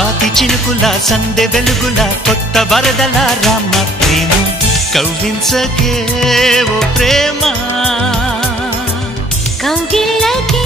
స్వాతి చినుకుల సందె వెలుగుల కొత్త వరదల రామ ప్రేమ కవ్వించకే ఓ ప్రేమ కౌగిళ్ళకే